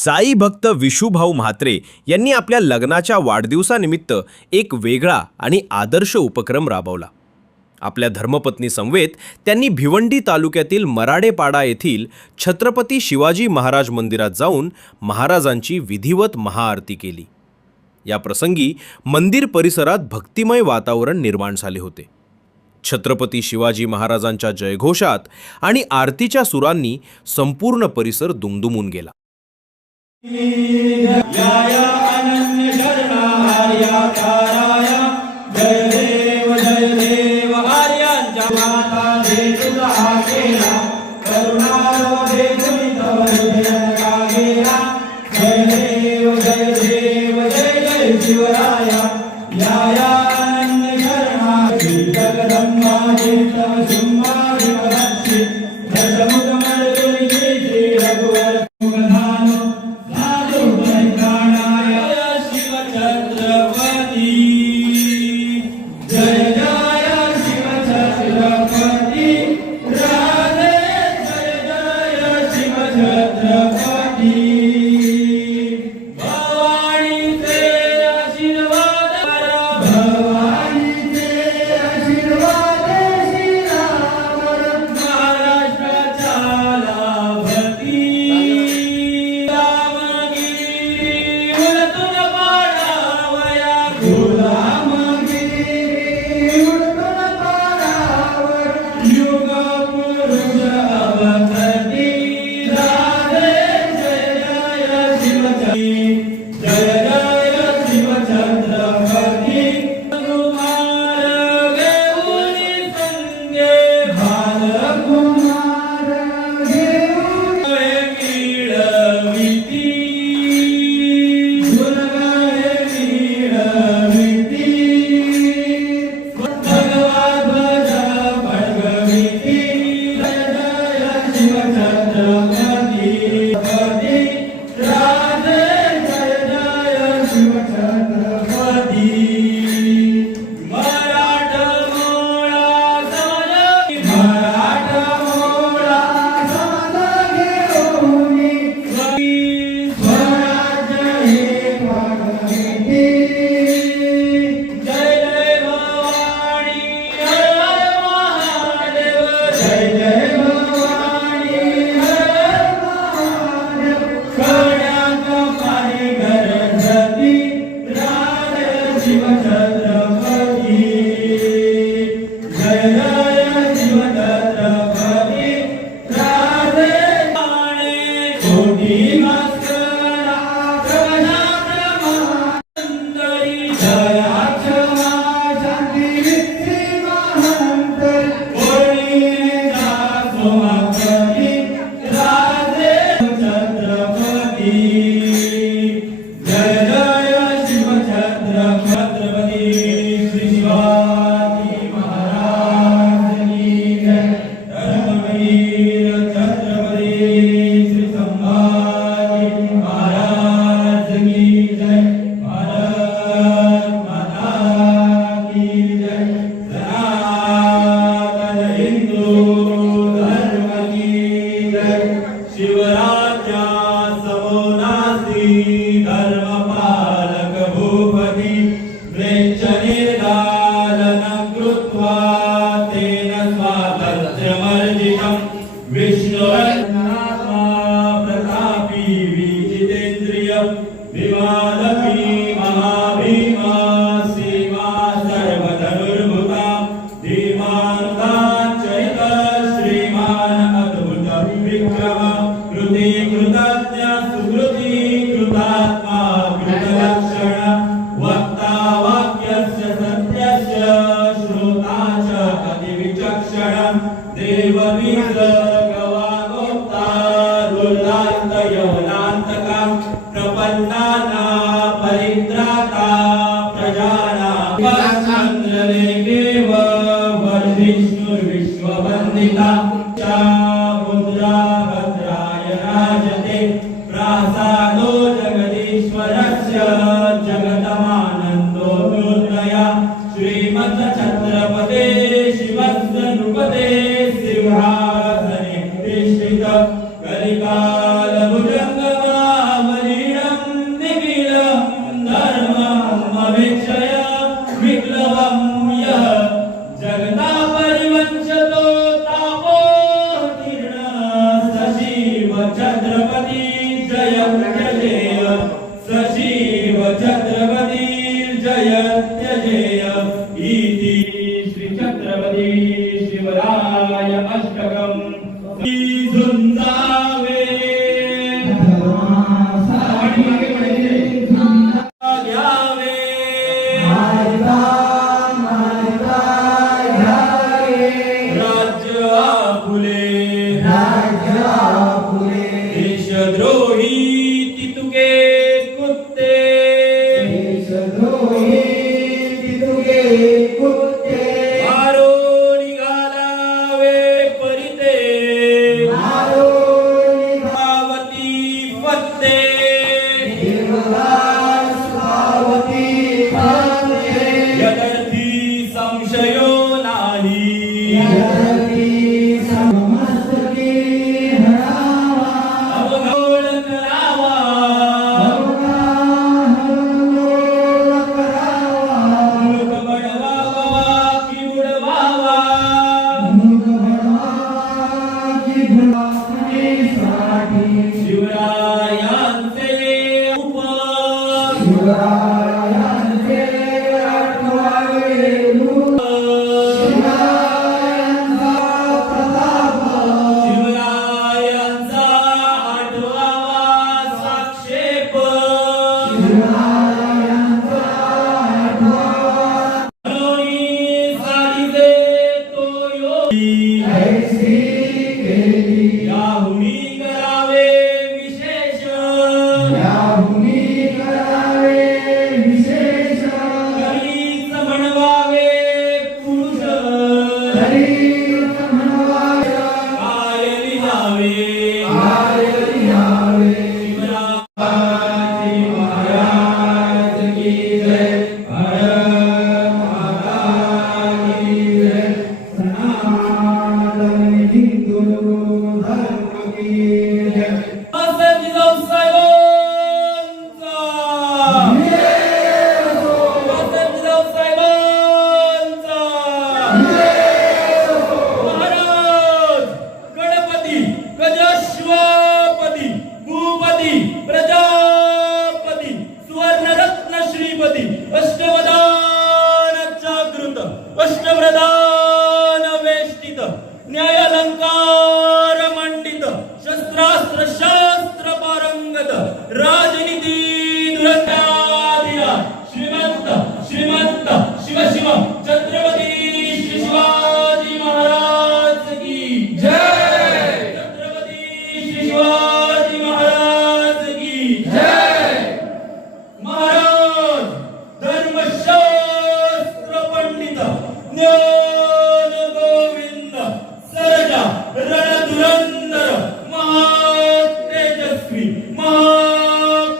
साई भक्त विशुभाऊ म्हात्रे यांनी आपल्या लग्नाच्या वाढदिवसानिमित्त एक वेगळा आणि आदर्श उपक्रम राबवला. आपल्या धर्मपत्नी समवेत त्यांनी भिवंडी तालुक्यातील मराडेपाडा येथील छत्रपती शिवाजी महाराज मंदिरात जाऊन महाराजांची विधिवत महाआरती केली. या प्रसंगी मंदिर परिसरात भक्तिमय वातावरण निर्माण झाले होते. छत्रपती शिवाजी महाराजांच्या जयघोषात आणि आरतीच्या सुरांनी संपूर्ण परिसर दुमदुमून गेला. कलिकाल भुजंग घ्यावे राज्य आपुले देशद्रोही तितुके कुत्ते मारो निघालावे परिते पावती पत्ते यदर्थी संशयो नाही अवघड करावा मूर्ख बळवावा की उडवावा शिवरायांचे शिवरायांचा आठवावा साक्षेप साडीचे तो योगी याहुनी करावे विशेष कधीच म्हणवावे पुरुष काय लिहावे शिवराजी महाराज की जय भारत माता की जय सनातन हिंदू धर्म की जय जिजाऊ साहेबांचा जिजाऊ साहेबांचा महाराज गणपती गजश्वपती भूपती प्रजापती सुवर्णरत्न श्रीपती अष्टवदान जागृत अष्टप्रधान वेष्टित न्यायालंकार मंडित शस्त्रास्त्र शास्त्र पारंगत राजनीती दुरंताधीरा श्रीमंत श्रीमंत शिव शिव छत्रपती श्री शिवाजी महाराज की जय छत्रपती श्री शिवाजी महाराज की जय महाराज धर्मशास्त्र पंडित ज्ञान गोविंद सरजा रणधुरंधर महातेजस्वी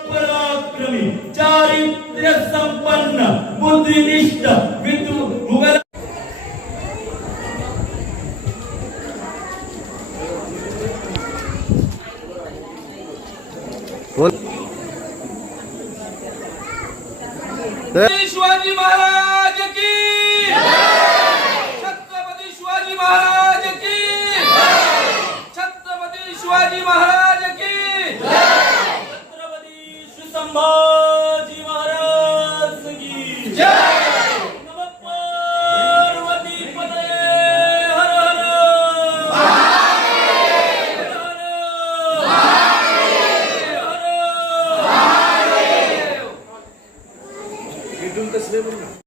महापराक्रमी चारित्र्य संपन्न बुद्धिनिष्ठ विदु भूगोल शिवाजी महाराज की छत्रपती शिवाजी महाराज की छत्रपती शिवाजी महाराज की छत्रपती श्री संभाजी महाराज की जय नमः पार्वती पतये हर हर महादेव हर हर महादेव